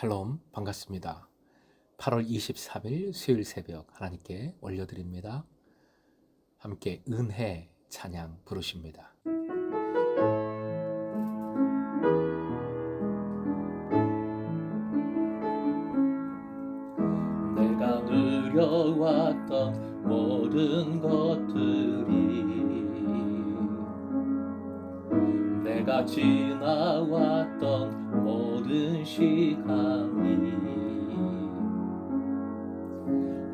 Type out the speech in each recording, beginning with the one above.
샬롬, 반갑습니다. 8월 23일 수요일 새벽 하나님께 올려드립니다. 함께 은혜 찬양 부르십니다. 내가 누려왔던 모든 것들이, 내가 지나왔던 모든 시간이,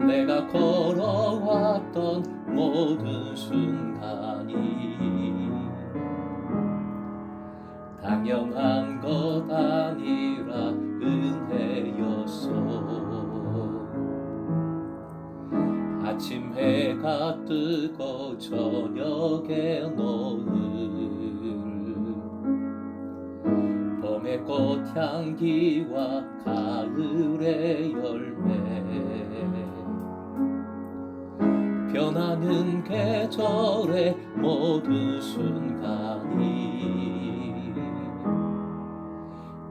내가 걸어왔던 모든 순간이 당연한 것 아니라 은혜였어. 아침 해가 뜨고 저녁에 노을, 봄의 꽃향기와 가을의 열매, 변하는 계절의 모든 순간이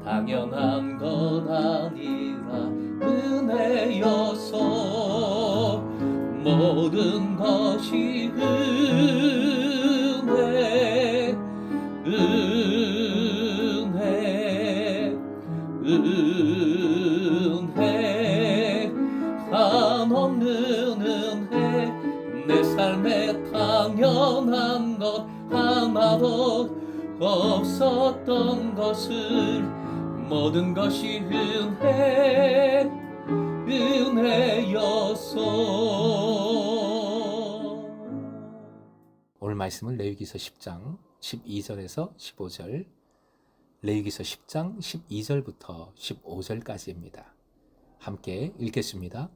당연한 건 아니라 은혜여서 모든 것이 은혜, 은혜, 은혜, 한없는 은혜. 내 삶에 당연한 것 하나도 없었던 것을 모든 것이 은혜, 은혜였어. 오늘 말씀은 레위기서 10장 12절에서 15절, 레위기서 10장 12절부터 15절까지입니다. 함께 읽겠습니다.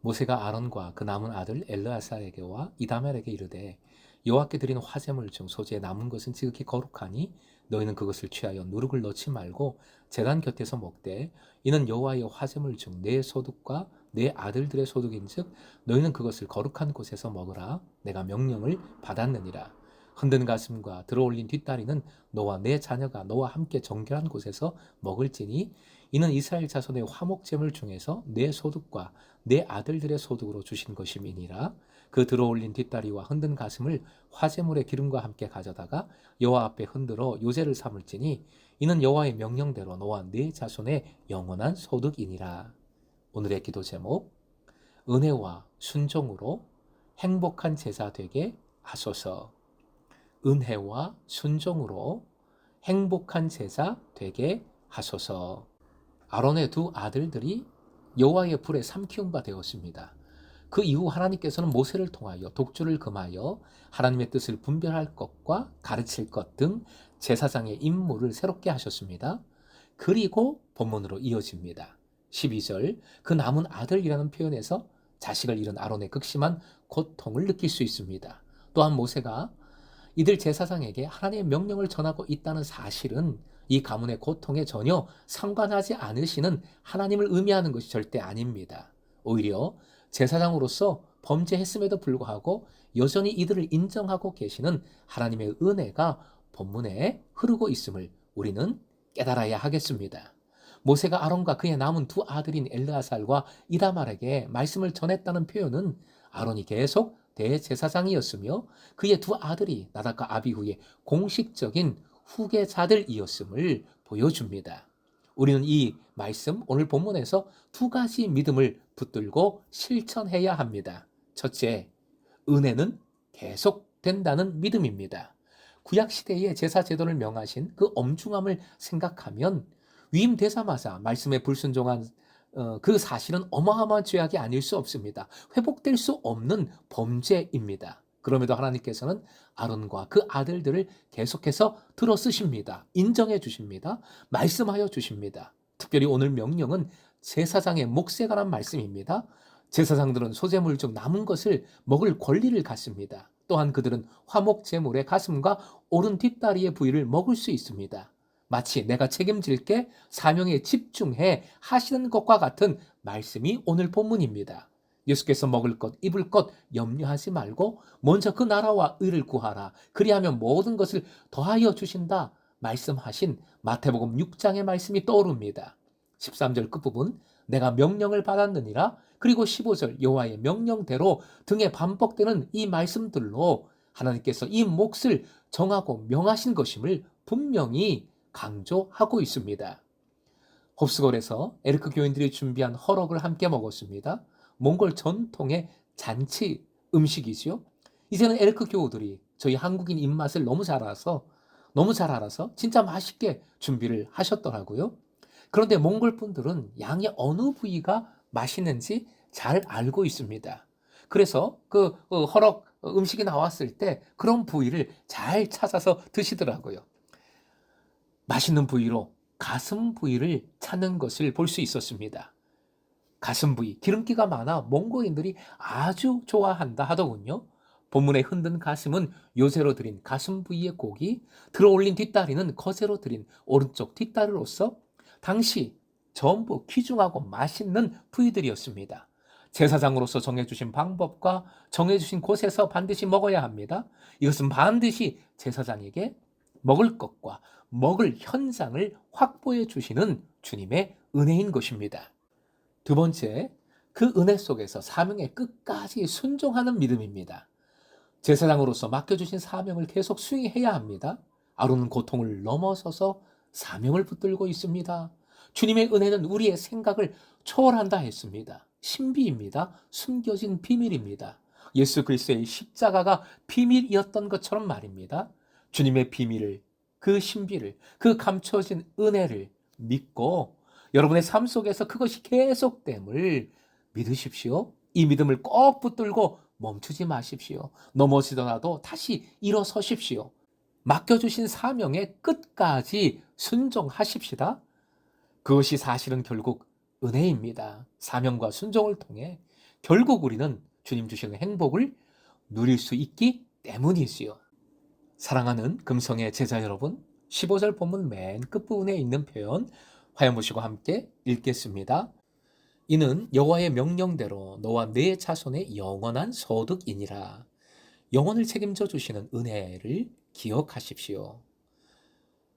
모세가 아론과 그 남은 아들 엘르아살에게와 이다멜에게 이르되, 여호와께 드린 화제물 중 소재에 남은 것은 지극히 거룩하니 너희는 그것을 취하여 누룩을 넣지 말고 제단 곁에서 먹되, 이는 여호와의 화제물 중 내 소득과 내 아들들의 소득인즉 너희는 그것을 거룩한 곳에서 먹으라. 내가 명령을 받았느니라. 흔든 가슴과 들어올린 뒷다리는 너와 내 자녀가 너와 함께 정결한 곳에서 먹을지니, 이는 이스라엘 자손의 화목제물 중에서 내 소득과 내 아들들의 소득으로 주신 것임이니라. 그 들어올린 뒷다리와 흔든 가슴을 화제물의 기름과 함께 가져다가 여호와 앞에 흔들어 요제를 삼을지니, 이는 여호와의 명령대로 너와 네 자손의 영원한 소득이니라. 오늘의 기도 제목, 은혜와 순종으로 행복한 제사 되게 하소서. 은혜와 순종으로 행복한 제사 되게 하소서. 아론의 두 아들들이 여호와의 불에 삼키운 바 되었습니다. 그 이후 하나님께서는 모세를 통하여 독주를 금하여 하나님의 뜻을 분별할 것과 가르칠 것 등 제사장의 임무를 새롭게 하셨습니다. 그리고 본문으로 이어집니다. 12절, 그 남은 아들이라는 표현에서 자식을 잃은 아론의 극심한 고통을 느낄 수 있습니다. 또한 모세가 이들 제사장에게 하나님의 명령을 전하고 있다는 사실은 이 가문의 고통에 전혀 상관하지 않으시는 하나님을 의미하는 것이 절대 아닙니다. 오히려 제사장으로서 범죄했음에도 불구하고 여전히 이들을 인정하고 계시는 하나님의 은혜가 본문에 흐르고 있음을 우리는 깨달아야 하겠습니다. 모세가 아론과 그의 남은 두 아들인 엘르아살과 이다말에게 말씀을 전했다는 표현은 아론이 계속 대제사장이었으며 그의 두 아들이 나답과 아비후의 공식적인 후계자들이었음을 보여줍니다. 우리는 이 말씀, 오늘 본문에서 두 가지 믿음을 붙들고 실천해야 합니다. 첫째, 은혜는 계속된다는 믿음입니다. 구약시대의 제사제도를 명하신 그 엄중함을 생각하면 위임되자마자 말씀에 불순종한 그 사실은 어마어마한 죄악이 아닐 수 없습니다. 회복될 수 없는 범죄입니다. 그럼에도 하나님께서는 아론과 그 아들들을 계속해서 들어 쓰십니다. 인정해 주십니다. 말씀하여 주십니다. 특별히 오늘 명령은 제사장의 몫에 관한 말씀입니다. 제사장들은 소제물 중 남은 것을 먹을 권리를 갖습니다. 또한 그들은 화목제물의 가슴과 오른 뒷다리의 부위를 먹을 수 있습니다. 마치 내가 책임질게 사명에 집중해 하시는 것과 같은 말씀이 오늘 본문입니다. 예수께서 먹을 것, 입을 것 염려하지 말고 먼저 그 나라와 의를 구하라. 그리하면 모든 것을 더하여 주신다. 말씀하신 마태복음 6장의 말씀이 떠오릅니다. 13절 끝부분 내가 명령을 받았느니라. 그리고 15절 여호와의 명령대로 등에 반복되는 이 말씀들로 하나님께서 이 몫을 정하고 명하신 것임을 분명히 강조하고 있습니다. 홉스골에서 에르크 교인들이 준비한 허럭을 함께 먹었습니다. 몽골 전통의 잔치 음식이지요. 이제는 에르크 교우들이 저희 한국인 입맛을 너무 잘 알아서 진짜 맛있게 준비를 하셨더라고요. 그런데 몽골 분들은 양의 어느 부위가 맛있는지 잘 알고 있습니다. 그래서 그 허럭 음식이 나왔을 때 그런 부위를 잘 찾아서 드시더라고요. 맛있는 부위로 가슴 부위를 찾는 것을 볼 수 있었습니다. 가슴 부위, 기름기가 많아 몽골인들이 아주 좋아한다 하더군요. 본문에 흔든 가슴은 요새로 드린 가슴 부위의 고기, 들어올린 뒷다리는 거제로 드린 오른쪽 뒷다리로서 당시 전부 귀중하고 맛있는 부위들이었습니다. 제사장으로서 정해주신 방법과 정해주신 곳에서 반드시 먹어야 합니다. 이것은 반드시 제사장에게 먹을 것과 먹을 현장을 확보해 주시는 주님의 은혜인 것입니다. 두 번째, 그 은혜 속에서 사명의 끝까지 순종하는 믿음입니다. 제사장으로서 맡겨주신 사명을 계속 수행해야 합니다. 아론은 고통을 넘어서서 사명을 붙들고 있습니다. 주님의 은혜는 우리의 생각을 초월한다 했습니다. 신비입니다. 숨겨진 비밀입니다. 예수 그리스도의 십자가가 비밀이었던 것처럼 말입니다. 주님의 비밀을, 그 신비를, 그 감춰진 은혜를 믿고 여러분의 삶 속에서 그것이 계속됨을 믿으십시오. 이 믿음을 꼭 붙들고 멈추지 마십시오. 넘어지더라도 다시 일어서십시오. 맡겨주신 사명의 끝까지 순종하십시다. 그것이 사실은 결국 은혜입니다. 사명과 순종을 통해 결국 우리는 주님 주시는 행복을 누릴 수 있기 때문이지요. 사랑하는 금성의 제자 여러분, 15절 본문 맨 끝부분에 있는 표현 화면 보시고 함께 읽겠습니다. 이는 여호와의 명령대로 너와 네 자손의 영원한 소득이니라. 영혼을 책임져 주시는 은혜를 기억하십시오.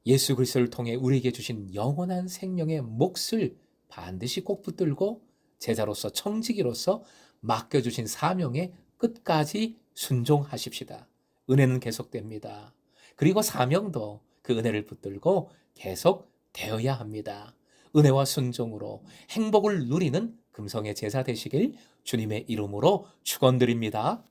예수 그리스도를 통해 우리에게 주신 영원한 생명의 몫을 반드시 꼭 붙들고 제자로서 청지기로서 맡겨주신 사명의 끝까지 순종하십시다. 은혜는 계속됩니다. 그리고 사명도 그 은혜를 붙들고 계속 되어야 합니다. 은혜와 순종으로 행복을 누리는 금성의 제자 되시길 주님의 이름으로 축원드립니다.